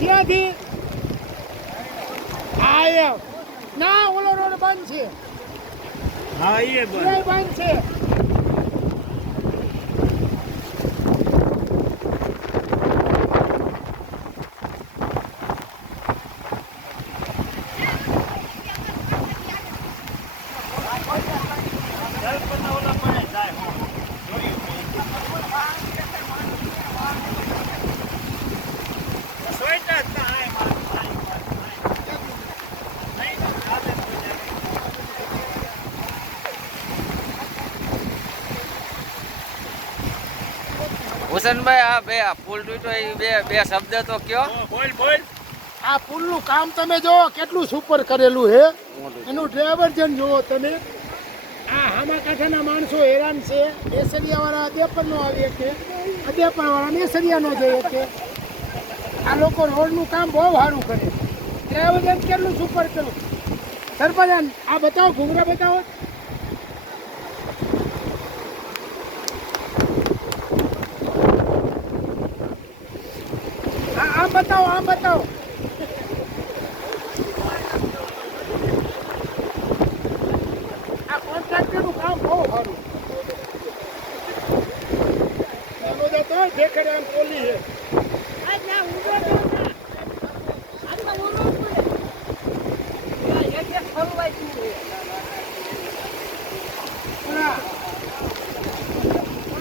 ક્યાંથી હા એમ ના ઓલો રોડ બંધ છે હા એ એ બંધ છે હુસનભાઈ આ બે પુલ તૂટ્યો એ બે શબ્દ તો કયો. બોલ બોલ. આ પુલનું કામ તમે જોવો કેટલું સુપર કરેલું હે એનું ડ્રાઈવર જન જોવો તમે આ હામા કાંઠાના માણસો હેરાન છે એસરિયા વાળા અધ્યાપન નો આવી શકે અધ્યાપન વાળા એસરિયા નો જઈ શકે આ લોકો રોડનું કામ બહુ સારું કરે ડ્રાઈવર જન કેટલું સુપર કર્યું સરપંચ આ બતાવો ઘૂંઘરા બતાવો આમ બતાવો આમ બતાવો આ કોન્ટ્રાક્ટરનું કામ બહુ સારું એનો જતો દેખડે આમ કોલી છે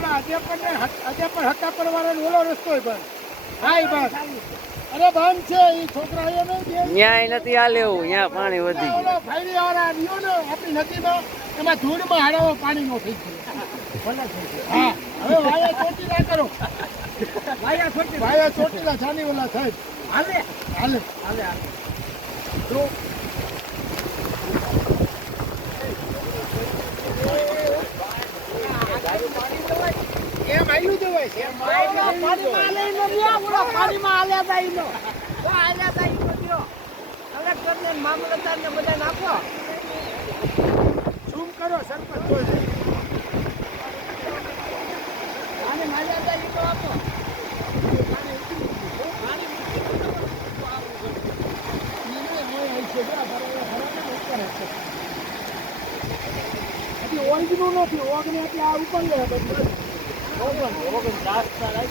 અધ્યાપન હતા પરવાળાનો ઓલો રસ્તો બંધ હા બસ અરે બંધ છે એ છોકરા ન્યાય નથી આ લેવું ત્યાં પાણી વધી ગયું. ફાયરી વાળા રહ્યો ને આપણી નદીમાં એમાં ધૂળમાં હાડાવો પાણી નો થઈ ગયો હા હવે વાયા ચોટીલા કરો વાયા ચોટીલા જાની ઓલા સાહેબ હાલે હાલે હાલે હાલે જો એમ આયલું જવાય છે પાણીમાં હાલ્યા જાય નો કલેક્ટરને મામલતદારને બધા નાખો ઝૂમ કરો સરપંચ જોઈ આને માલ્યા ઈ તો આપો ઓગણ નથી ઓગણ એટલે આ ઉપર લે ઓગણ રાસ્તા